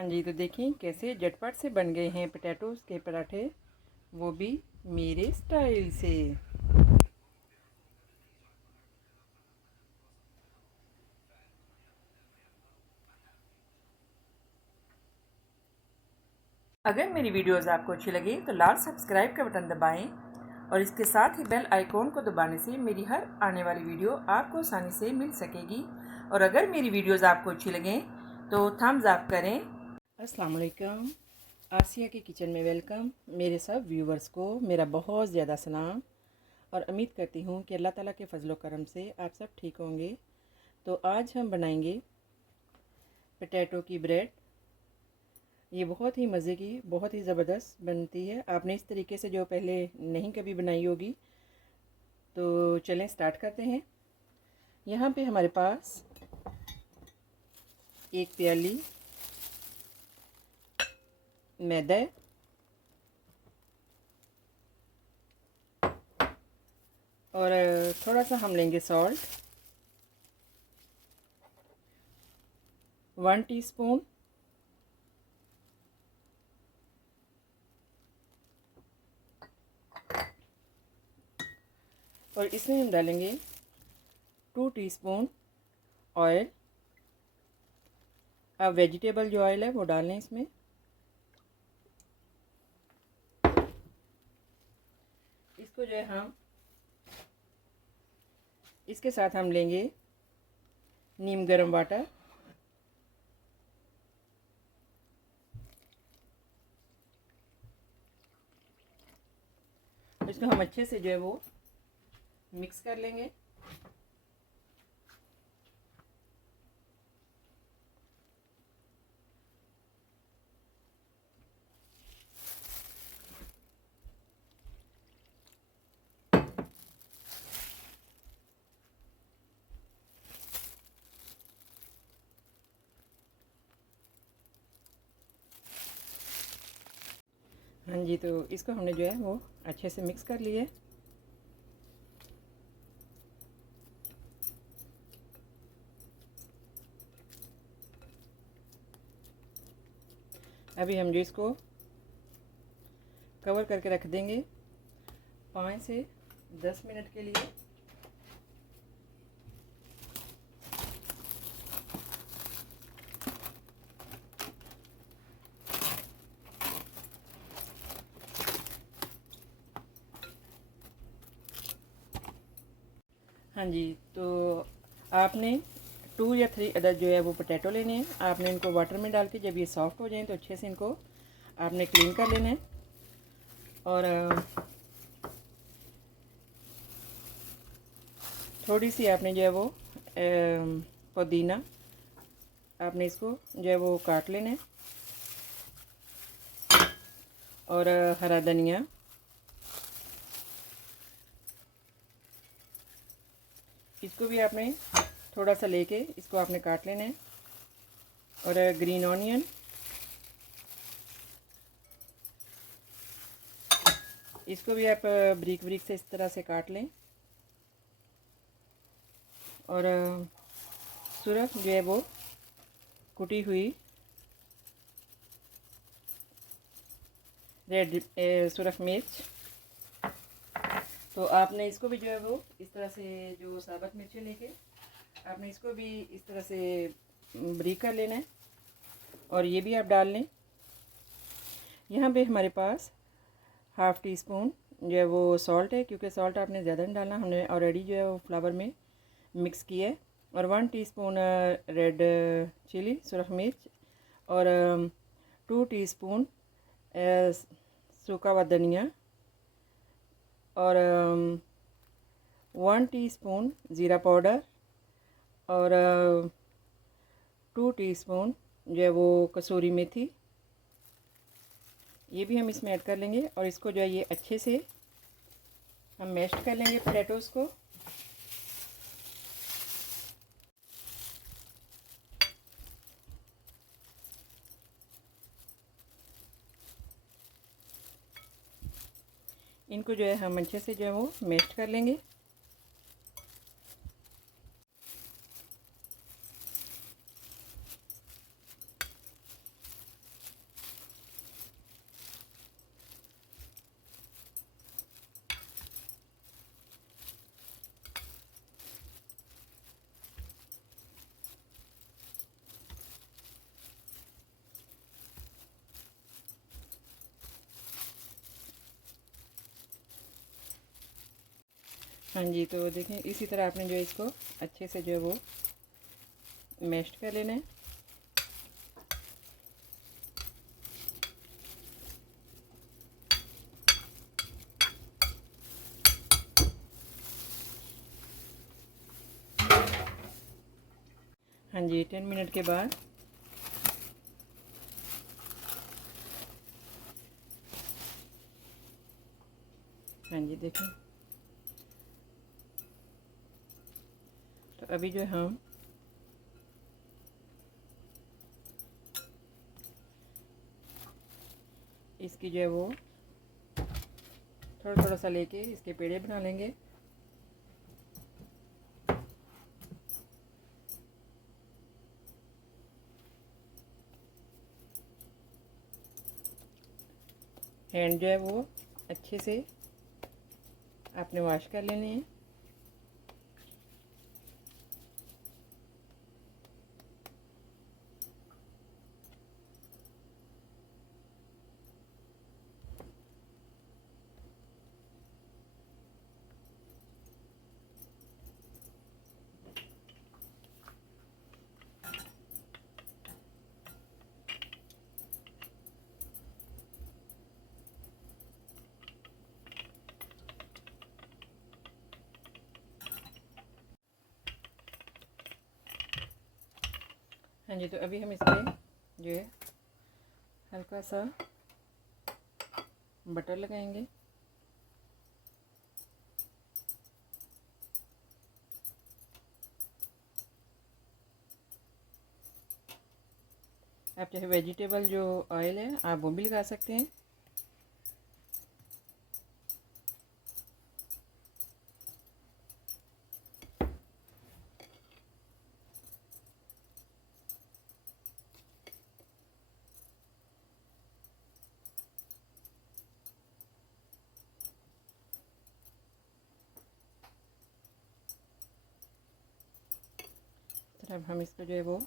हाँ जी, तो देखिए कैसे झटपट से बन गए हैं पोटैटोज़ के पराठे, वो भी मेरे स्टाइल से। अगर मेरी वीडियोस आपको अच्छी लगे तो लाल सब्सक्राइब का बटन दबाएं और इसके साथ ही बेल आइकॉन को दबाने से मेरी हर आने वाली वीडियो आपको आसानी से मिल सकेगी। और अगर मेरी वीडियोस आपको अच्छी लगें तो थम्स अप करें। अस्सलाम वालेकुम, आसिया के किचन में वेलकम। मेरे सब व्यूवर्स को मेरा बहुत ज़्यादा सलाम और उम्मीद करती हूँ कि अल्लाह ताला के फजलो करम से आप सब ठीक होंगे। तो आज हम बनाएंगे पोटैटो की ब्रेड। ये बहुत ही मज़े की, बहुत ही ज़बरदस्त बनती है। आपने इस तरीके से जो पहले नहीं कभी बनाई होगी। तो चलें स्टार्ट करते हैं। यहाँ पे हमारे पास एक प्याली मैदा और थोड़ा सा हम लेंगे सॉल्ट, 1 टीस्पून और इसमें हम डालेंगे 2 टीस्पून ऑयल। अब वेजिटेबल जो ऑयल है वो डालें इसमें। इसको जो है हम इसके साथ हम लेंगे नीम गर्म वाटर। इसको हम अच्छे से जो है वो मिक्स कर लेंगे। हाँ जी, तो इसको हमने जो है वो अच्छे से मिक्स कर लिया है। अभी हम जो इसको कवर करके रख देंगे 5 से 10 मिनट के लिए। हाँ जी, तो आपने 2 या 3 अदद जो है वो पोटैटो लेने हैं। आपने इनको वाटर में डाल के जब ये सॉफ्ट हो जाएं तो अच्छे से इनको आपने क्लीन कर लेना है। और थोड़ी सी आपने जो है वो पुदीना आपने इसको जो है वो काट लेना है और हरा धनिया, इसको भी आपने थोड़ा सा लेके इसको आपने काट लेना है। और ग्रीन ऑनियन, इसको भी आप ब्रीक ब्रीक से इस तरह से काट लें। और सुरख जो है वो कुटी हुई रेड सुरख मिर्च, तो आपने इसको भी जो है वो इस तरह से जो साबुत मिर्ची लेके आपने इसको भी इस तरह से ब्रीक कर लेना है और ये भी आप डाल लें। यहाँ पे हमारे पास हाफ़ टी स्पून जो है वो सॉल्ट है, क्योंकि सॉल्ट आपने ज़्यादा नहीं डालना, हमने ऑलरेडी जो है वो फ्लावर में मिक्स किया है। और 1 टीस्पून रेड चिली सुरख मिर्च और 2 टीस्पून सूखा हुआ धनिया और 1 टीस्पून ज़ीरा पाउडर और 2 टीस्पून जो है वो कसूरी मेथी, ये भी हम इसमें ऐड कर लेंगे। और इसको जो है ये अच्छे से हम मैश कर लेंगे पोटैटोज़ को। इनको जो है हम अच्छे से जो है वो मैश कर लेंगे। हाँ जी, तो देखें इसी तरह आपने जो है इसको अच्छे से जो है वो मैश कर लेना है। हाँ जी, 10 मिनट के बाद हाँ जी देखें, तो अभी जो हम इसकी जो है वो थोड़ा थोड़ा सा लेके इसके पेड़े बना लेंगे। हैंड जो है वो अच्छे से आपने वॉश कर लेने हैं। हाँ जी, तो अभी हम इसमें जो है हल्का सा बटर लगाएंगे। आप चाहे वेजिटेबल जो ऑयल है आप वो भी लगा सकते हैं। तो अब हम इसको जो है वो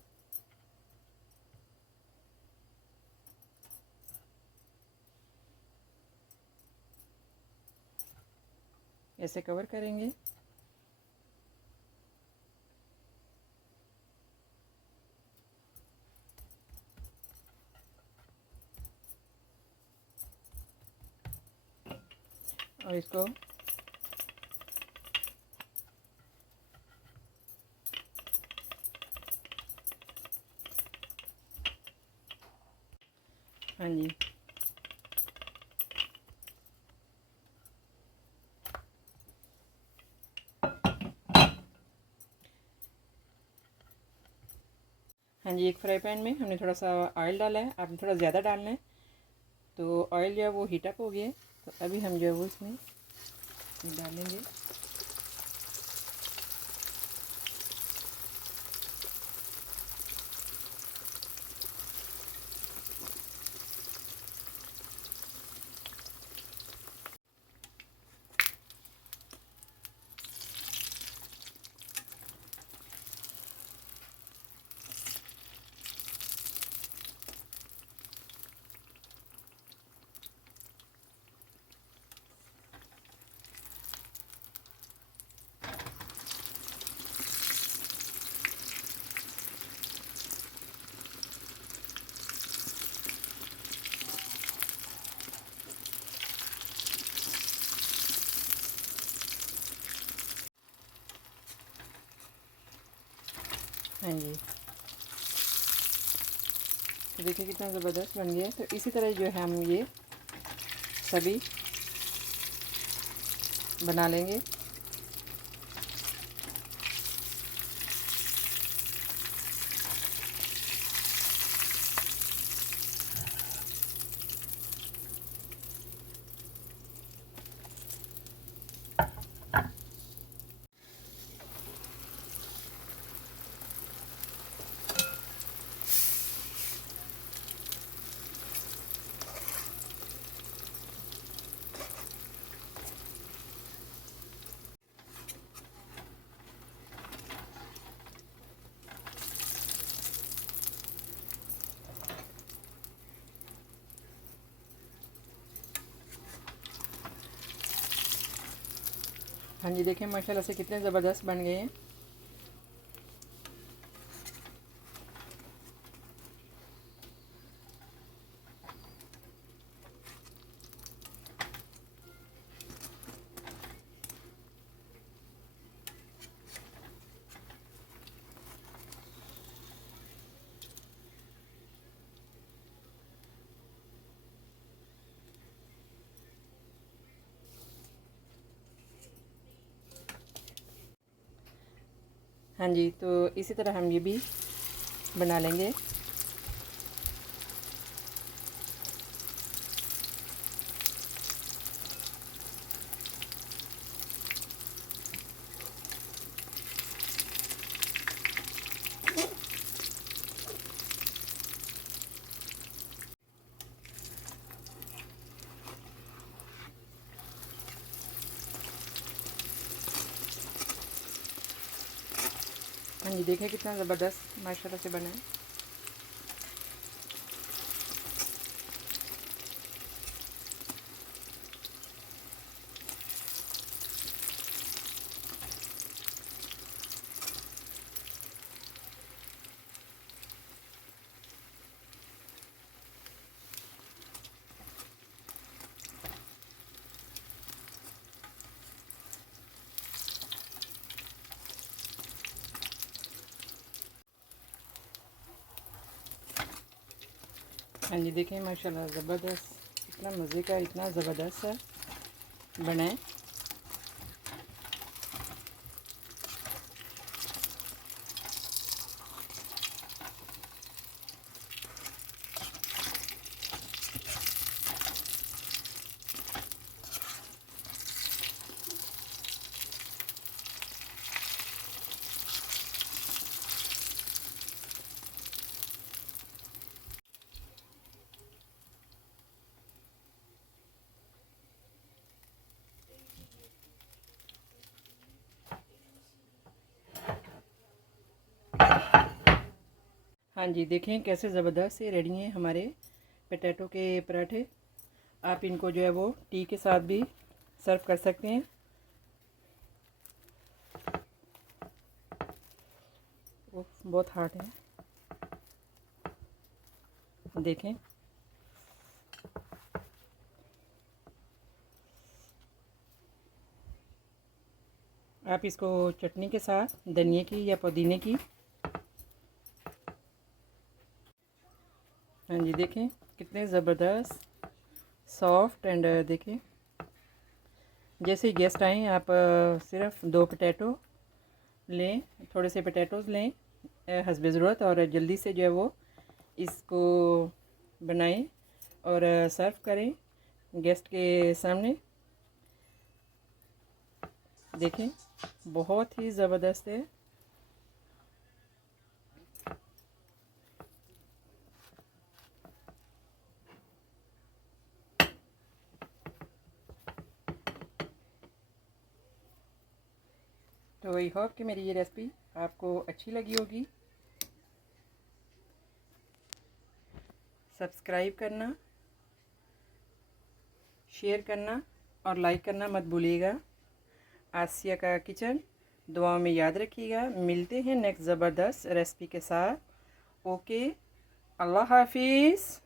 ऐसे कवर करेंगे। और इसको हाँ जी, हाँ जी, एक फ्राई पैन में हमने थोड़ा सा ऑयल डाला है, आपने थोड़ा ज़्यादा डालना है। तो ऑयल जो है वो हीट अप हो गया है, तो अभी हम जो है वो इसमें डालेंगे। हाँ जी, तो देखिए कितना ज़बरदस्त बन गया है। तो इसी तरह जो है हम ये सभी बना लेंगे। हाँ जी, देखें माशाल्लाह से कितने ज़बरदस्त बन गए हैं। हाँ जी, तो इसी तरह हम ये भी बना लेंगे। हाँ जी, देखें कितना ज़बरदस्त माशाल्लाह से बना है। हाँ जी, देखें माशाल्लाह ज़बरदस्त, इतना मज़े का, इतना ज़बरदस्त है बना है। हाँ जी, देखें कैसे ज़बरदस्त से रेडी हैं हमारे पोटैटो के पराठे। आप इनको जो है वो टी के साथ भी सर्व कर सकते हैं। वो बहुत हार्ड है, देखें। आप इसको चटनी के साथ, धनिए की या पुदीने की। हाँ जी, देखें कितने ज़बरदस्त सॉफ्ट एंड देखें जैसे गेस्ट आएँ आप सिर्फ 2 पोटैटो लें, थोड़े से पोटैटोज़ लें हस्बे ज़रूरत, और जल्दी से जो है वो इसको बनाएं और सर्व करें गेस्ट के सामने। देखें बहुत ही ज़बरदस्त है। तो आई होप कि मेरी ये रेसिपी आपको अच्छी लगी होगी। सब्सक्राइब करना, शेयर करना और लाइक करना मत भूलिएगा। आसिया का किचन दुआओं में याद रखिएगा। मिलते हैं नेक्स्ट ज़बरदस्त रेसिपी के साथ। ओके, अल्लाह हाफिज़।